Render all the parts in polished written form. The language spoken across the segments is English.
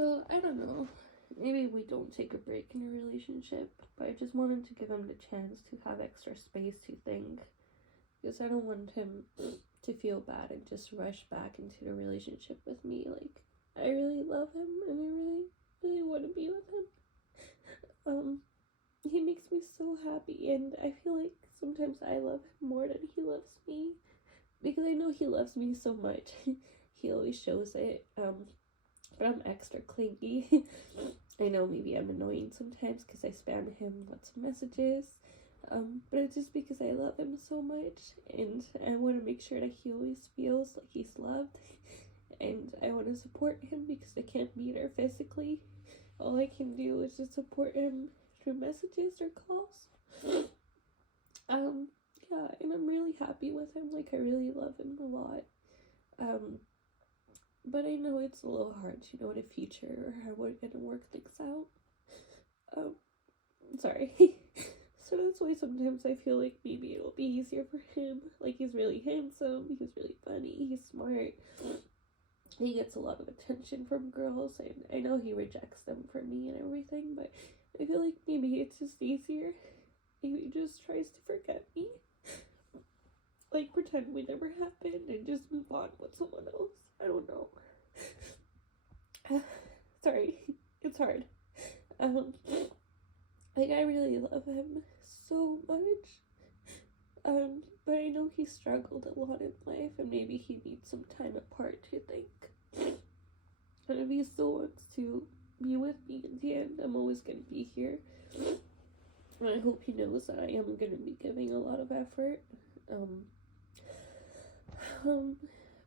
So, I don't know. Maybe we don't take a break in a relationship, but I just wanted to give him the chance to have extra space to think. Because I don't want him to feel bad and just rush back into the relationship with me. Like, I really love him and I really, really want to be with him. He makes me so happy, and I feel like sometimes I love him more than he loves me. Because I know he loves me so much. He always shows it. But I'm extra clingy. I know maybe I'm annoying sometimes because I spam him lots of messages. But it's just because I love him so much, and I want to make sure that he always feels like he's loved. And I want to support him because I can't be there physically. All I can do is just support him through messages or calls. Yeah, and I'm really happy with him. Like, I really love him a lot. But I know it's a little hard to know the future or how we're gonna work things out. Sorry. So that's why sometimes I feel like maybe it'll be easier for him. Like, he's really handsome, he's really funny, he's smart. He gets a lot of attention from girls, and I know he rejects them for me and everything, but I feel like maybe it's just easier if he just tries to forget me. Like, pretend we never happened and just move on with someone else. I don't know. Sorry, it's hard. Like, I really love him so much. But I know he struggled a lot in life, and maybe he needs some time apart to think. And if he still wants to be with me in the end, I'm always gonna be here. And I hope he knows that I am gonna be giving a lot of effort.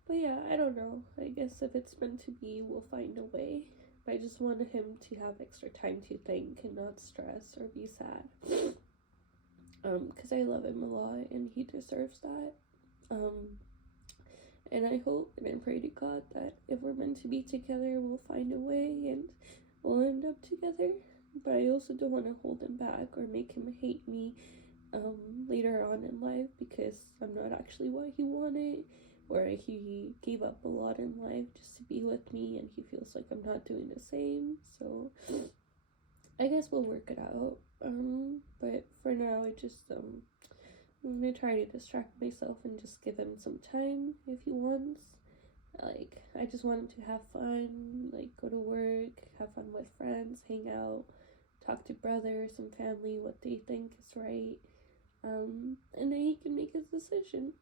But yeah, I don't know. I guess if it's meant to be, we'll find a way. But I just wanted him to have extra time to think and not stress or be sad. Because I love him a lot and he deserves that. And I hope and I pray to God that if we're meant to be together, we'll find a way and we'll end up together. But I also don't want to hold him back or make him hate me later on in life, because I'm not actually what he wanted, or he gave up a lot in life just to be with me and he feels like I'm not doing the same. So I guess we'll work it out. But for now, I'm gonna try to distract myself and just give him some time if he wants. Like, I just want him to have fun, like go to work, have fun with friends, hang out, talk to brothers and family what they think is right. And then he can make his decision.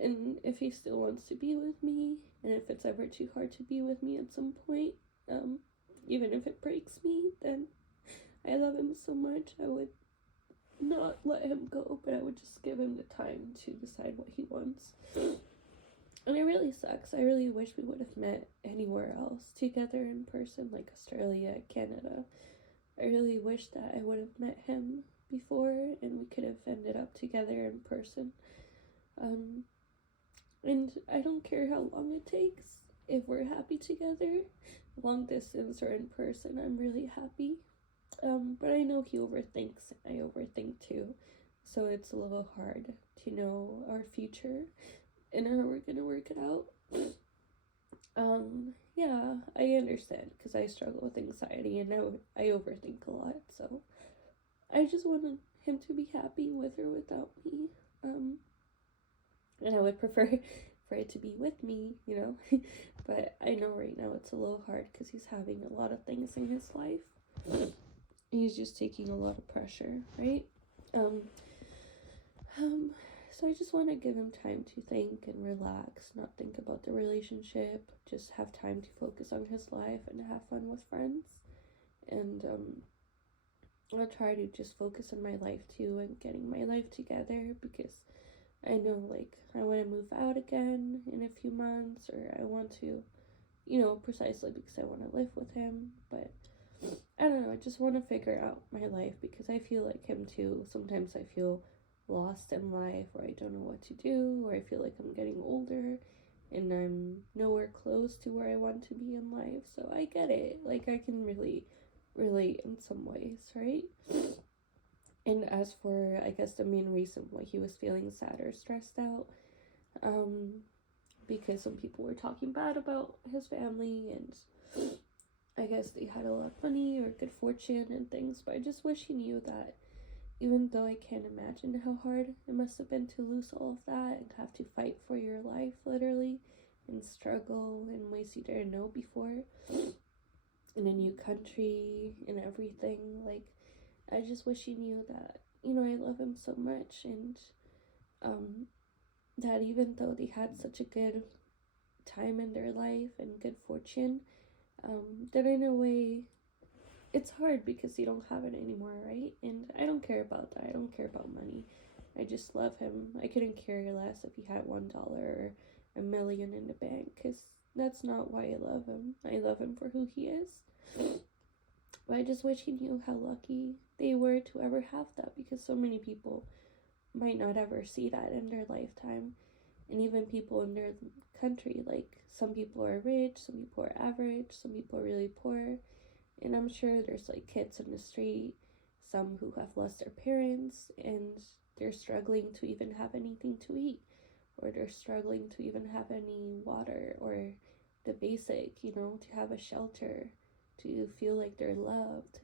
And if he still wants to be with me, and if it's ever too hard to be with me at some point, even if it breaks me, then I love him so much, I would not let him go, but I would just give him the time to decide what he wants. And it really sucks. I really wish we would have met anywhere else together in person, like Australia, Canada. I really wish that I would have met him before and we could have ended up together in person. And I don't care how long it takes. If we're happy together, long distance or in person, I'm really happy. But I know he overthinks. I overthink too. So it's a little hard to know our future and how we're gonna work it out. Yeah, I understand because I struggle with anxiety and I overthink a lot. So I just wanted him to be happy with or without me. And I would prefer for it to be with me, you know. But I know right now it's a little hard because he's having a lot of things in his life. He's just taking a lot of pressure, right? So I just want to give him time to think and relax, not think about the relationship, just have time to focus on his life and have fun with friends. And I'll try to just focus on my life too and getting my life together, because I know, like, I want to move out again in a few months, or I want to, precisely because I want to live with him. But I don't know, I just want to figure out my life because I feel like him too. Sometimes I feel lost in life, or I don't know what to do, or I feel like I'm getting older and I'm nowhere close to where I want to be in life. So I get it. Like, I can really relate in some ways, right? And as for, I guess, the main reason why he was feeling sad or stressed out, because some people were talking bad about his family, and I guess they had a lot of money or good fortune and things, but I just wish he knew that even though I can't imagine how hard it must have been to lose all of that and have to fight for your life literally and struggle in ways you didn't know before in a new country and everything, like, I just wish he knew that, I love him so much, and that even though they had such a good time in their life and good fortune, that in a way it's hard because you don't have it anymore, right? And I don't care about that. I don't care about money. I just love him. I couldn't care less if he had $1 or a million in the bank, because that's not why I love him. I love him for who he is. But I just wish he knew how lucky they were to ever have that, because so many people might not ever see that in their lifetime. And even people in their country, like, some people are rich, some people are average, some people are really poor. And I'm sure there's like kids in the street, some who have lost their parents and they're struggling to even have anything to eat, or they're struggling to even have any water or the basic, to have a shelter, to feel like they're loved.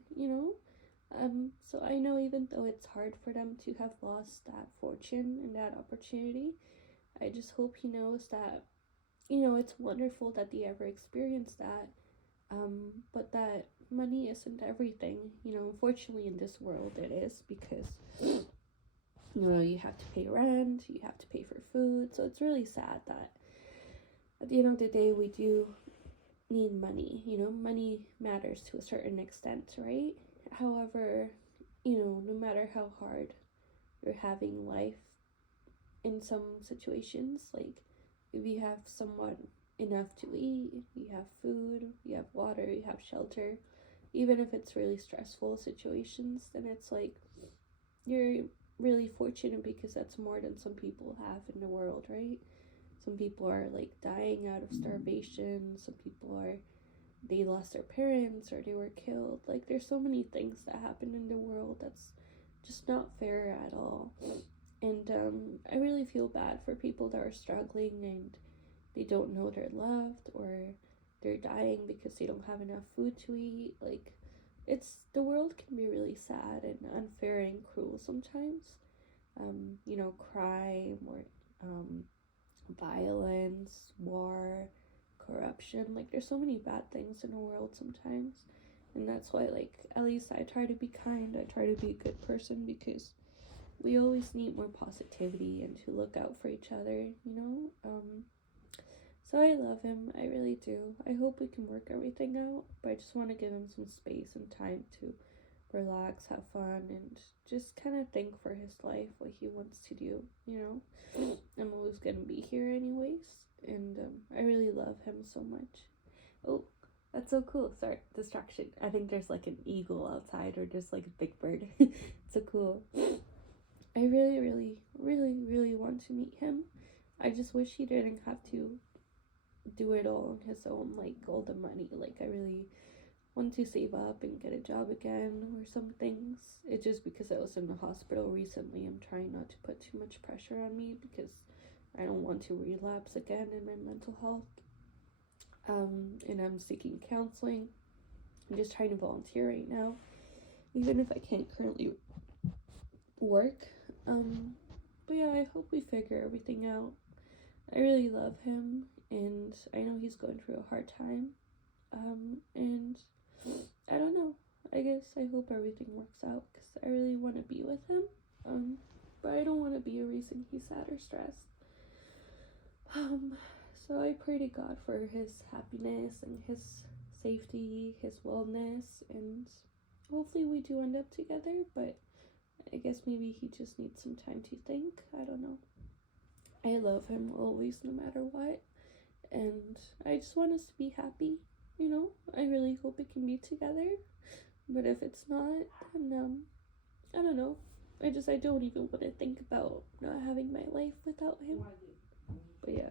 So I know even though it's hard for them to have lost that fortune and that opportunity, I just hope he knows that, it's wonderful that they ever experienced that, but that money isn't everything. Unfortunately in this world it is, because you have to pay rent, you have to pay for food, so it's really sad that at the end of the day we do need money. Money matters to a certain extent, right? However, no matter how hard you're having life, in some situations, like, if you have somewhat enough to eat, you have food, you have water, you have shelter, even if it's really stressful situations, then it's like you're really fortunate, because that's more than some people have in the world, right? Some people are like dying out of starvation, some people they lost their parents or they were killed. Like, there's so many things that happen in the world that's just not fair at all. And I really feel bad for people that are struggling and they don't know they're loved, or they're dying because they don't have enough food to eat. Like, the world can be really sad and unfair and cruel sometimes. Crime, or violence, war, corruption. Like, there's so many bad things in the world sometimes. And that's why, like, at least I try to be kind. I try to be a good person, because we always need more positivity and to look out for each other. So I love him. I really do. I hope we can work everything out, but I just want to give him some space and time to relax, have fun, and just kind of think for his life, what he wants to do. I'm always gonna be here anyways, and I really love him so much. Oh, that's so cool. Sorry, distraction. I think there's like an eagle outside, or just like a big bird. So cool. I really, really, really, really want to meet him. I just wish he didn't have to do it all on his own, like all the money. Like, I really want to save up and get a job again or some things. It's just because I was in the hospital recently, I'm trying not to put too much pressure on me, because I don't want to relapse again in my mental health. And I'm seeking counseling. I'm just trying to volunteer right now, even if I can't currently work. But yeah, I hope we figure everything out. I really love him, and I know he's going through a hard time. And I don't know. I guess I hope everything works out, because I really want to be with him. But I don't want to be a reason he's sad or stressed. So I pray to God for his happiness and his safety, his wellness, and hopefully we do end up together, but I guess maybe he just needs some time to think. I don't know. I love him always, no matter what, and I just want us to be happy. I really hope it can be together, but if it's not, then I don't know. I don't even want to think about not having my life without him. But yeah,